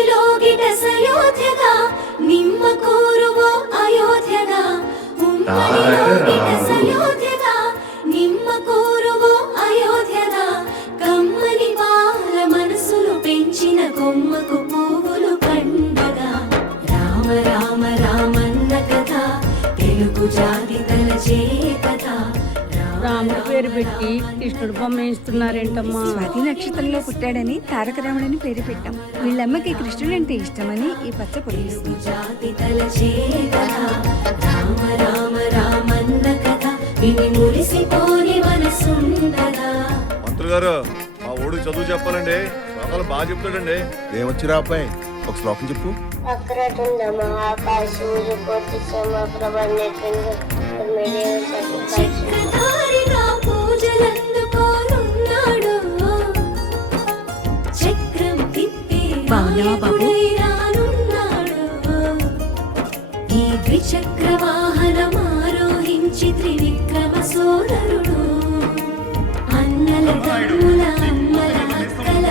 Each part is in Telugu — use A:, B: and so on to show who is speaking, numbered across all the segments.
A: ನುಡಿಟ ಸಯೋಧ್ಯಗ ನಿಮ್ಮ ಕೂರುವ ಅಯೋಧ್ಯಗ ಉಮ್ಮಡಿ ನುಡಿಟ ಸಯೋಧ್ಯಗ ನಿಮ್ಮ కూరువ అయోధ్యగ కమ్మని బాల మనసులు పెంచిన కొమ్మకు పువ్వులు పండగ రామ రామ రామన్న కథ తెలుగు జాతి తలచే కథ
B: రాముడి పేరు పెట్టి కృష్ణుడు బొమ్మ వేస్తున్నారేంటమ్మా
C: స్వాతి నక్షత్రంలో పుట్టాడని తారక రాముడని పేరు పెట్టాం. వీళ్ళమ్మకి కృష్ణుడంటే ఇష్టమని ఈ పచ్చ పొడిగిస్తుంది
A: జాతి తలచే కథ రామ రామ రామన్న కథ. విని మురిసిపోని మనసుండగా.
D: మంత్రులు గారు మా ఊడికి చదువు చెప్పాలండి. శ్లోకాలు బాగా చెప్తాడండి.
E: ఏమొచ్చిరా అబ్బాయి? ఒక శ్లోకం చెప్పు.
F: వక్రతుండ
C: బాగున్నావా బాబు?
A: ఈ ద్విచక్ర వాహనం ఆరోహించి త్రివిక్రమ సోదరుడు అన్నల తమ్ముల అమ్మల అక్కల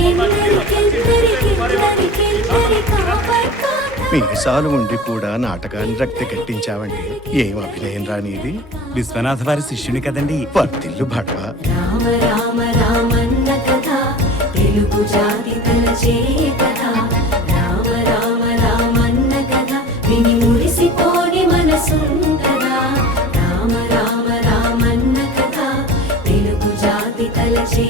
A: ఎందరికెందరికెందరికెందరి కాపాడుతాడు
E: మీసాలు ఉండి కూడా నాటకాన్ని రక్తి కట్టించావండి ఏం అభినయం రానిది?
G: విశ్వనాథ వారి శిష్యుని కదండి.
E: వర్తిల్లు భట్వా
A: రామ రామ తెలుగు జాతి తలచే కథ రామ రామ రామన్న కథ విని మురిసిపోని మనసుంటదా రామ రామ రామన్న కథ తెలుగు జాతి తలచే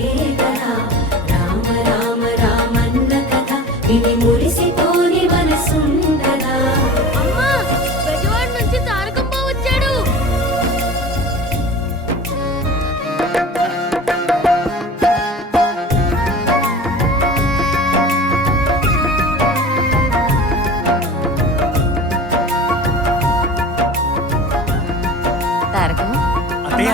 G: అత్తయ్య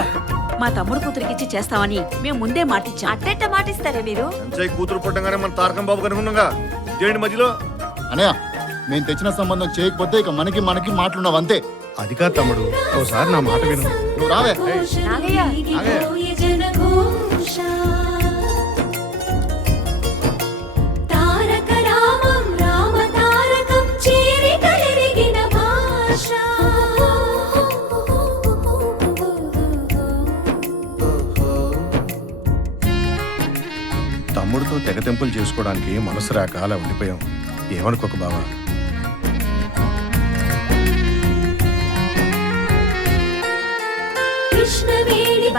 H: మా తమ్ముడు కూతురికిచ్చి చేస్తామని మేము ముందే మాటిచ్చాం. అట్టెట్ట మాటిస్తారే మీరు
D: ఎంచై కూతురు పుట్టంగానే మన తారకం బాబు కనుకున్నాగా ఇదేంటి మధ్యలో?
E: అనయా మేము తెచ్చిన సంబంధం చేయకపోతే ఇక మనకి మనకి మాటలున్నావు అంతే. అది కాదు తమ్ముడు. ఓసారి నా మాట విను. నువ్వు రావే.
H: నాగయ్య,
E: తమ్ముడితో తెగతెంపులు చేసుకోవడానికి మనసు రాక అలా ఉండిపోయాం. ఏమనుకోక బావా?
A: కృష్ణవేణి